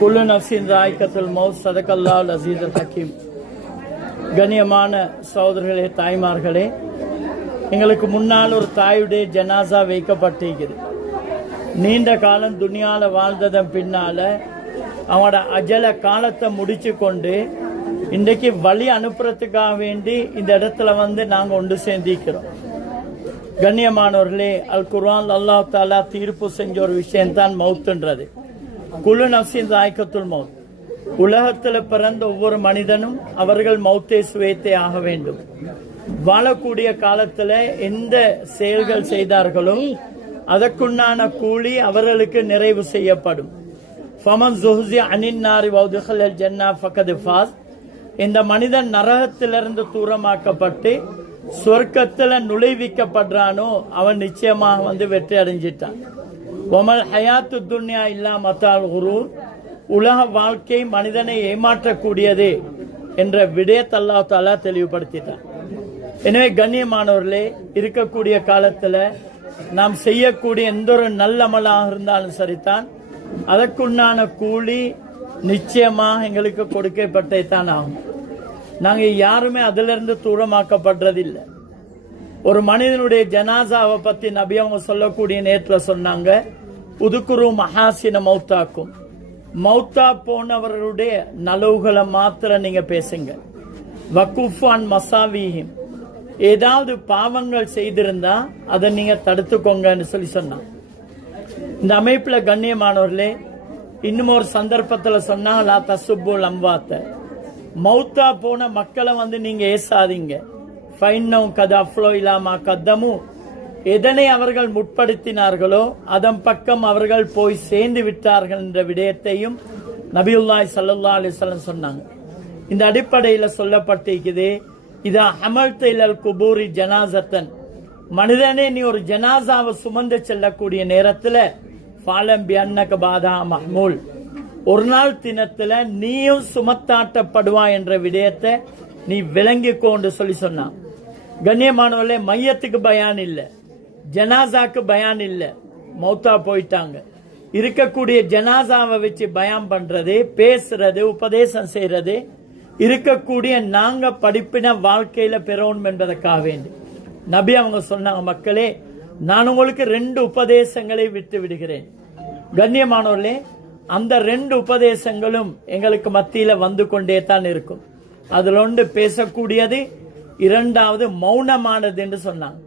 குல்லு நஃப்ஸின் ஸாயிகத்துல் மௌத் ஸதகல்லாஹுல் அஸீஸுல் ஹக்கீம். கண்ணியமான சகோதரர்களே, தாய்மார்களே, எங்களுக்கு முன்னால் ஒரு தாயுடைய ஜனாசா வைக்கப்பட்டிருக்குது. நீண்ட காலம் துனியால வாழ்ந்ததன் பின்னால அவனோட அஜல காலத்தை முடிச்சு கொண்டு இன்றைக்கு வழி அனுப்புறதுக்காக வேண்டி இந்த இடத்துல நாங்கள் ஒன்று சேர்ந்திக்கிறோம். கண்ணியமானவர்களே, அல் குர்ஆன் அல்லாஹ் தாலா தீர்ப்பு செஞ்ச ஒரு விஷயம்தான் மௌத்துன்றது. குல்லு நஃப்ஸின் ஸாயிகத்துல் மௌத். உலகத்தில் பிறந்த ஒவ்வொரு மனிதனும் அவர்கள் மௌத்தை சுவைத்தே ஆக வேண்டும். வாழக்கூடிய காலத்தில் எந்த செயல்கள் செய்தார்களோ அதற்குண்டான கூலி அவர்களுக்கு நிறைவு செய்யப்படும். ஃபமன் ஸுஹ்ஸிஹ அனின் நாரி வதுஹிலல் ஜன்னah ஃபகத் ஃபாஸ். இந்த மனிதன் நரகத்திலிருந்து தூரமாக்கப்பட்டு சொர்க்கத்தில் நுழைவிக்கப்படுறானோ அவன் நிச்சயமாக வெற்றி அடைஞ்சிட்டான். ஒமல் ஹயாத்து துன்யா இல்லா மத்தால் குரூர். உலக வாழ்க்கை மனிதனை ஏமாற்றக்கூடியது என்ற விடயத்தை அல்லாஹ் தஆலா தெளிவுபடுத்திட்டான். எனவே கண்ணியமானவர்களே, இருக்கக்கூடிய காலத்தில் நாம் செய்யக்கூடிய எந்த ஒரு நல்ல அமலாக இருந்தாலும் சரிதான், அதற்குண்டான கூலி நிச்சயமாக எங்களுக்கு கொடுக்கப்பட்டதான் ஆகும். நாங்கள் யாருமே அதிலிருந்து தூரமாக்கப்படுறதில்லை. ஒரு மனிதனுடைய ஜனாசாவை பத்தி நபி அவங்க சொல்லக்கூடிய நேரத்தில் சொன்னாங்க, உதுக்குரு மஹாசின மௌத்தாக்கும். மௌத்தா போனவர்களுடைய நலவுகளை மாத்திரம் நீங்க பேசுங்க. வக்குஃபான் மசாவீஹிம். ஏதாவது பாவங்கள் செய்திருந்தா அதை நீங்க தடுத்துக்கோங்கன்னு சொன்னாங்க. இந்த அமைப்புல கண்ணியமானவர்களே, இன்னும் ஒரு சந்தர்ப்பத்தில் சொன்னாங்க, லா தசுப்புல் அம்வாத்த. மௌத்தா போன மக்களை நீங்க ஏசாதீங்க. ஃபைன்னஹும் கத் அஃப்லோ இலாமா கத்தமு. எதனை அவர்கள் முற்படுத்தினார்களோ அதன் பக்கம் அவர்கள் போய் சேர்ந்து விட்டார்கள் என்ற விடயத்தையும் நபியுல்லாஹி ஸல்லல்லாஹு அலைஹி வஸல்லம் சொன்னாங்க. இந்த அடிப்படையில் சொல்லப்பட்டிருக்குது, இதா ஹமல்த இலல் குபூரி ஜனாசத்தன். மனிதனே, நீ ஒரு ஜனாசாவை சுமந்து செல்லக்கூடிய நேரத்தில் ஃபாலம் பிஅன்னக பாதா மஹ்மூல். ஒரு நாள் தினத்துல நீயும் சுமத்தாட்டப்படுவாய் என்ற விடயத்தை நீ விளங்கிக்கோன்னு சொன்னான். கண்ணியமானவர்களே, மையத்துக்கு பயான் இல்லை, ஜனாசாக்கு பயான் இல்லை. மௌத்தா போயிட்டாங்க. இருக்கக்கூடிய ஜனாசாவை வச்சு பயான் பண்றது, பேசுறது, உபதேசம் செய்யறது இருக்கக்கூடிய நாங்க படிப்பின வாழ்க்கையில பெறணும் என்பதற்காக வேண்டி நபி அவங்க சொன்னாங்க, மக்களே, நான் உங்களுக்கு 2 உபதேசங்களை விட்டு விடுகிறேன். கண்ணியமானவர்களே, அந்த 2 உபதேசங்களும் எங்களுக்கு மத்தியில வந்து கொண்டே தான் இருக்கும். அதுல ஒன்று பேசக்கூடியது, இரண்டாவது மௌனமானது என்று சொன்னாங்க.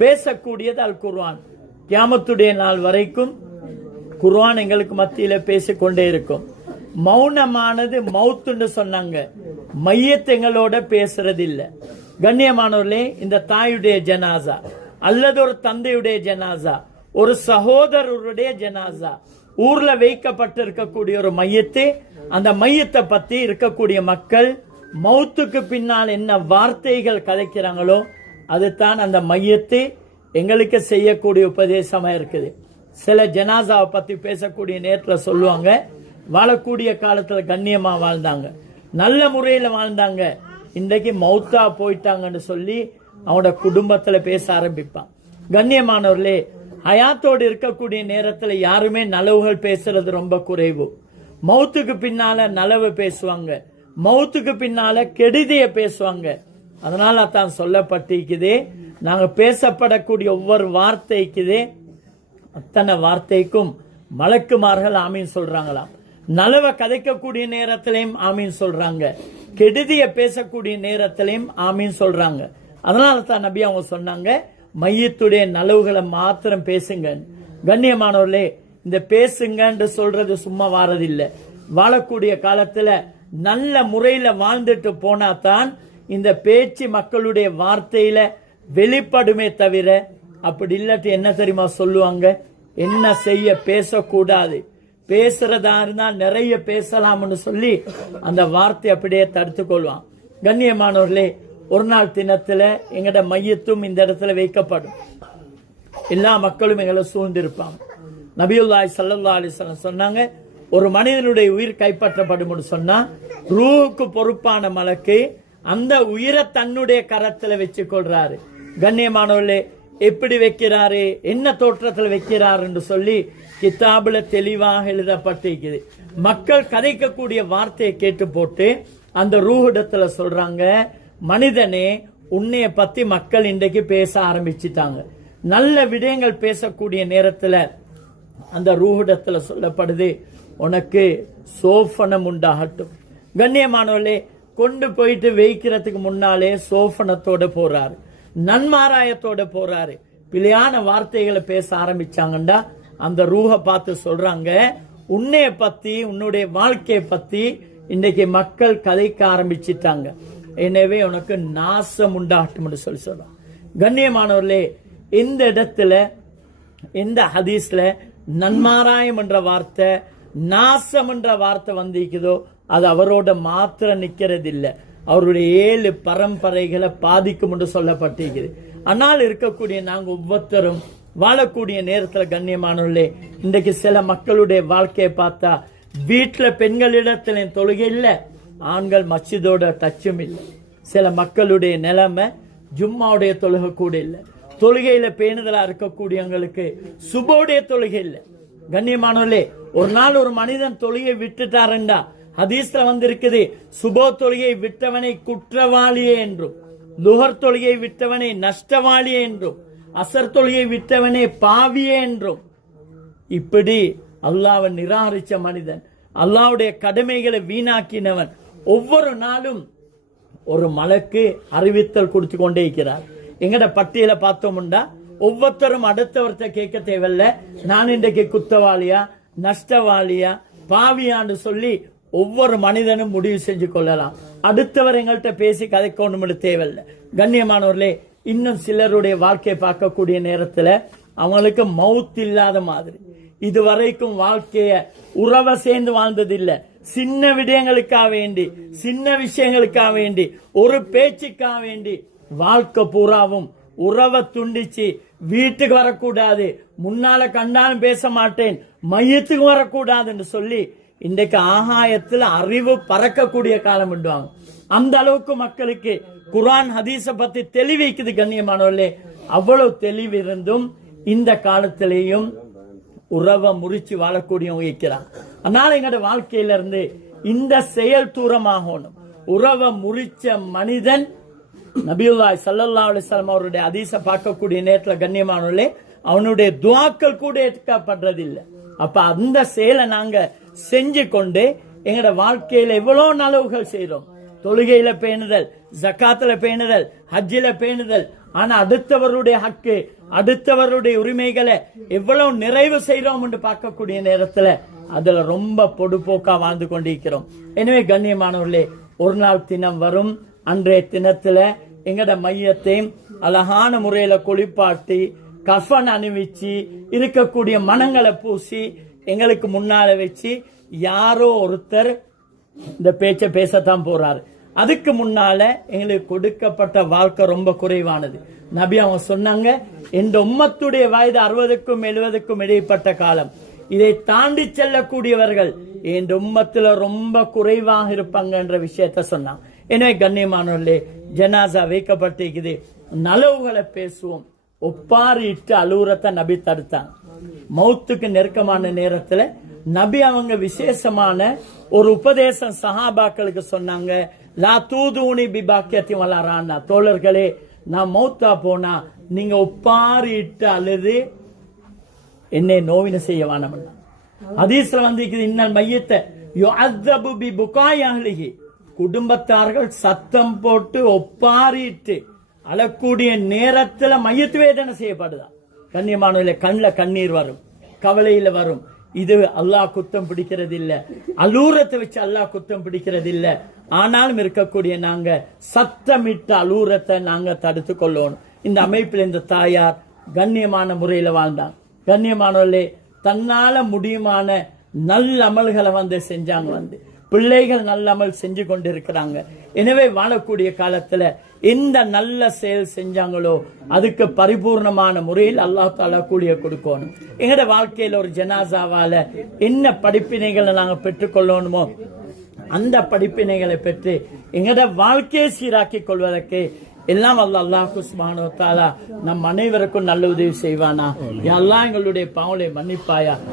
பேசக்கூடியது அல் குர்ஆன். கியாமத்துடைய நாள் வரைக்கும் குர்ஆன் எங்களுக்கு மத்தியில பேசிக்கொண்டே இருக்கும். மௌனமானது மௌத்துன்னு சொன்னாங்க. மையத் எங்களோட பேசுறது இல்ல. கண்ணியமானவர்களே, இந்த தாயுடைய ஜனாசா அல்லது ஒரு தந்தையுடைய ஜனாசா, ஒரு சகோதரருடைய ஜனாசா, ஊர்ல வைக்கப்பட்டிருக்கக்கூடிய ஒரு மையத்தை, அந்த மையத்தை பத்தி இருக்கக்கூடிய மக்கள் மௌத்துக்கு பின்னால் என்ன வார்த்தைகள் கதைக்கிறாங்களோ அதுதான் அந்த மையத்தை எங்களுக்கு செய்யக்கூடிய உபதேசமா இருக்குது. சில ஜனாசாவை பத்தி பேசக்கூடிய நேரத்தில் சொல்லுவாங்க, வாழக்கூடிய காலத்துல கண்ணியமா வாழ்ந்தாங்க, நல்ல முறையில் வாழ்ந்தாங்க, இன்றைக்கு மௌத்தா போயிட்டாங்கன்னு சொல்லி அவனோட குடும்பத்துல பேச ஆரம்பிப்பான். கண்ணியமானவர்களே, ஹயாத்தோடு இருக்கக்கூடிய நேரத்தில் யாருமே நலவுகள் பேசுறது ரொம்ப குறைவு. மௌத்துக்கு பின்னால நலவு பேசுவாங்க, மௌத்துக்கு பின்னால கெடுதிய பேசுவாங்க. அதனால தான் சொல்லப்பட்டிருக்குது, நாங்க பேசப்படக்கூடிய ஒவ்வொரு வார்த்தைக்குதே அத்தனை வார்த்தைக்கும் மலக்குமார்கள் ஆமீன் சொல்றாங்களாம். நலவை கதைக்கக்கூடிய நேரத்திலையும் ஆமீன் சொல்றாங்க, கெடுதிய பேசக்கூடிய நேரத்திலையும் ஆமீன் சொல்றாங்க. அதனால தான் நபி அவங்க சொன்னாங்க, மையத்துடைய நலவுகளை மாத்திரம் பேசுங்க. கண்ணியமானவர்களே, இந்த பேசுங்கன்னு சொல்றது சும்மா வாரதில்லை. வாழக்கூடிய காலத்துல நல்ல முறையில வாழ்ந்துட்டு போனா தான் இந்த பேச்சு மக்களுடைய வார்த்தையில வெளிப்படுமே தவிர, அப்படி இல்லாட்டி என்ன தெரியுமா சொல்லுவாங்க, என்ன செய்ய பேசக்கூடாது, பேசுறதா இருந்தா நிறைய பேசலாம்னு சொல்லி அந்த வார்த்தை அப்படியே தடுத்து கொள்வான். கண்ணியமானவர்களே, ஒரு நாள் தினத்துல எங்கட மையத்தும் இந்த இடத்துல வைக்கப்படும். எல்லா மக்களும் எங்களை சூழ்ந்திருப்பாங்க. நபியுல்லாஹி ஸல்லல்லாஹு அலைஹி வஸல்லம் சொன்னாங்க, ஒரு மனிதனுடைய உயிர் கைப்பற்றப்படும் சொன்னா ரூஹுக்கு பொறுப்பான மலக்கு அந்த உயிரை தன்னுடைய கரத்துல வச்சு கொள்றாரு. கண்ணியமானவர்களே, எப்படி வைக்கிறாரு, என்ன தோற்றத்தில் வைக்கிறார் என்று சொல்லி கிதாபுல தெளிவாக எழுதப்பட்டிருக்குது. மக்கள் கதைக்கக்கூடிய வார்த்தையை கேட்டு போட்டு அந்த ரூஹிடத்துல சொல்றாங்க, மனிதனே உன்னைய பத்தி மக்கள் இன்றைக்கு பேச ஆரம்பிச்சுட்டாங்க. நல்ல விடயங்கள் பேசக்கூடிய நேரத்துல அந்த ரூஹிடத்துல சொல்லப்படுது, உனக்கு சோஃபனம் உண்டாகட்டும். கண்ணியமானவர்களே, கொண்டு போயிட்டு வைக்கிறதுக்கு முன்னாலே சோஃபனத்தோட போறாரு, நன்மாராயத்தோட போறாரு. பிழையான வார்த்தைகளை பேச ஆரம்பிச்சாங்கண்டா அந்த ரூஹ பார்த்து சொல்றாங்க, உன்னைய பத்தி உன்னுடைய வாழ்க்கையை பத்தி இன்னைக்கு மக்கள் கதைக்க ஆரம்பிச்சிட்டாங்க, எனவே உனக்கு நாசம் உண்டாகட்டும் சொல்லி சொல்றாங்க. கண்ணியமானவர்களே, இந்த இடத்துல இந்த ஹதீஸ்ல நன்மாராயம் என்ற வார்த்தை, நாசம் என்ற வார்த்தை வந்திருக்குதோ அது அவரோட மாத்திரம் நிக்கிறது இல்லை, அவருடைய 7 பரம்பரைகளை பாதிக்கும் என்று சொல்லப்பட்டிருக்கிறது. ஆனால் இருக்கக்கூடிய நாங்க ஒவ்வொருத்தரும் வாழக்கூடிய நேரத்தில் கண்ணியமானவர்களே, இன்றைக்கு சில மக்களுடைய வாழ்க்கையை பார்த்தா வீட்டுல பெண்களிடத்துல தொழுகை இல்லை, ஆண்கள் மஸ்ஜிதோட டச்சும் இல்லை. சில மக்களுடைய நிலைமை ஜும்மாவுடைய தொழுகை கூட இல்லை, தொழுகையில பேணுதலா இருக்கக்கூடியவங்களுக்கு சுபோடைய தொழுகை இல்லை. கண்ணியமானவர்களே, ஒரு நாள் ஒரு மனிதன் தொழுகை விட்டுட்டாருண்டா ஹதீஸ்ல வந்திருக்குது, சுபோ தொழுகை விட்டவனை குற்றவாளியே என்றும், லுஹர் தொழுகை விட்டவனை நஷ்டவாளியே என்றும், அசர் தொழுகை விட்டவனே பாவியே என்றும். இப்படி அல்லாஹ்வை நிராகரிச்ச மனிதன், அல்லாஹ்வுடைய கடமைகளை வீணாக்கினவன் ஒவ்வொரு நாளும் ஒரு மலக்கு அறிவித்தல் கொடுத்து கொண்டே இருக்கிறார். எங்கட பட்டியலை பார்த்தோம்டா ஒவ்வொருத்தரும் அடுத்தவர்கிட்ட கேட்க தேவையில்ல, நான் இன்றைக்கு குத்தவாளியா நஷ்டவாளியா பாவியான்னு சொல்லி ஒவ்வொரு மனிதனும் முடிவு செஞ்சு கொள்ளலாம். அடுத்தவர் எங்கள்கிட்ட பேசி கதைக்கணும் தேவையில்லை. கண்ணியமானவர்களே, இன்னும் சிலருடைய வாழ்க்கையை பார்க்கக்கூடிய நேரத்துல அவங்களுக்கு மவுத் இல்லாத மாதிரி, இதுவரைக்கும் வாழ்க்கைய உறவை சேர்ந்து வாழ்ந்ததில்லை, சின்ன விடயங்களுக்காக வேண்டி, சின்ன விஷயங்களுக்காக வேண்டி, ஒரு பேச்சுக்காக வேண்டி வாழ்க்கை பூராவும் உறவை துண்டிச்சு வீட்டுக்கு வரக்கூடாது, முன்னால கண்டாலும் பேச மாட்டேன், மையத்துக்கு வரக்கூடாதுன்னு சொல்லி இன்றைக்கு ஆகாயத்துல அறிவு பறக்கக்கூடிய காலம் விடுவாங்க. அந்த அளவுக்கு மக்களுக்கு குர்ஆன் ஹதீஸ பத்தி தெளிவிக்குது. கண்ணியமானவர்களே, அவ்வளவு தெளிவு இருந்தும் இந்த காலத்திலேயும் உறவை முறிச்சு வாழக்கூடியவங்க இருக்கிறாங்க. அதனால எங்களோட வாழ்க்கையில இருந்து இந்த செயல் தூரமாகணும். உறவை முறிச்ச மனிதன் நபியுல்லாஹி ஸல்லல்லாஹு அலைஹி வஸல்லம் அவருடைய ஹதீஸ பார்க்கக்கூடிய நேரத்தில் கண்ணியமானவர்களே, அவனுடைய துஆக்கள் கூட ஏற்கப்படுறதில்லை. அப்ப அந்த செயலை நாங்க செஞ்சு கொண்டு எங்களோட வாழ்க்கையில எவ்வளவு நலவுகள் செய்யறோம். தொழுகையில பேணுதல், ஜக்காத்துல பேணுதல், ஹஜ்ஜில பேணுதல், ஆனா அடுத்தவருடைய ஹக்கு, அடுத்தவருடைய உரிமைகளை எவ்வளவு நிறைவு செய்யறோம் என்று பார்க்கக்கூடிய நேரத்துல அதுல ரொம்ப பொடுபோக்கா வாழ்ந்து கொண்டிருக்கிறோம். எனவே கண்ணியமானவர்களே, ஒரு நாள் தினம் வரும், அன்றைய தினத்துல எங்கட மையத்தையும் அழகான முறையில குளிப்பாட்டி கஃபன் அணிவிச்சு இருக்கக்கூடிய மனங்களை பூசி எங்களுக்கு முன்னால வச்சு யாரோ ஒருத்தர் இந்த பேச்ச பேசத்தான் போறாரு. அதுக்கு முன்னால எங்களுக்கு கொடுக்கப்பட்ட வாழ்க்கை ரொம்ப குறைவானது. நபி அவங்க சொன்னாங்க, இந்த உம்மத்துடைய வயது 60க்கும் 70க்கும் இடைப்பட்ட காலம், இதை தாண்டி செல்லக்கூடியவர்கள் இந்த உம்மத்துல ரொம்ப குறைவாக இருப்பாங்க என்ற விஷயத்த சொன்னாங்க. எனவே கண்ணியமானவர்களே, ஜனாசா வைக்கப்பட்டிருக்குது, நலவுகளை பேசுவோம். ஒப்பாரி இட்டு அலுவலத்தை நபி தடுத்தாங்க. மௌத்துக்கு நெருக்கமான நேரத்துல நபி அவங்க விசேஷமான ஒரு உபதேசம் சஹாபாக்களுக்கு சொன்னாங்க. லா தூதூனி பிபாக்கியத்தி வளரான்னா, தோழர்களே, நான் மௌத்தா போனா நீங்க ஒப்பாரி இட்டு அழுது என்னை நோவின செய்ய வேணாம். ஹதீஸ்ல வந்து இன்னல் மையத்தை யுஅzzபு பி புகாய் அஹ்லிஹி, குடும்பத்தார்கள் சத்தம் போட்டு ஒப்பாரிட்டு அழக்கூடிய நேரத்துல மையத்து வேதனை செய்யப்படுதா. கண்ணியமானவர்களே, கண்ணில் கண்ணீர் வரும், கவலையில வரும். இது அல்லாஹ் குத்தம் பிடிக்கிறது இல்ல, அலூரத்தை வச்சு அல்லாஹ் குத்தம் பிடிக்கிறது இல்ல. ஆனாலும் இருக்கக்கூடிய நாங்க சத்தமிட்ட அலூரத்தை நாங்க தடுத்து கொள்ளணும். இந்த அமைப்பில் இந்த தாயார் கண்ணியமான முறையில வாழ்ந்தாங்க. கண்ணியமானவர்களே, தன்னால முடியுமான நல்ல அமல்களை வந்து செஞ்சாங்க. வந்து பிள்ளைகள் நல்ல அமல் செஞ்சு கொண்டு இருக்கிறாங்க. எனவே வாழக்கூடிய காலத்துல எந்த நல்ல செயல் செஞ்சாங்களோ அதுக்கு பரிபூர்ணமான முறையில் அல்லாஹ் தஆலா கூலிய கொடுக்கணும். எங்கட வாழ்க்கையில ஒரு ஜனாசாவால என்ன படிப்பினைகளை நாங்க பெற்றுக்கொள்ளணுமோ அந்த படிப்பினைகளை பெற்று எங்கட வாழ்க்கையை சீராக்கி கொள்வதற்கு எல்லாம் அல்ல அல்லாஹ் சுப்ஹானஹு வ தஆலா நம் அனைவருக்கும் நல்ல உதவி செய்வானா. யா அல்லாஹ் எங்களுடைய பாவங்களை மன்னிப்பாயா.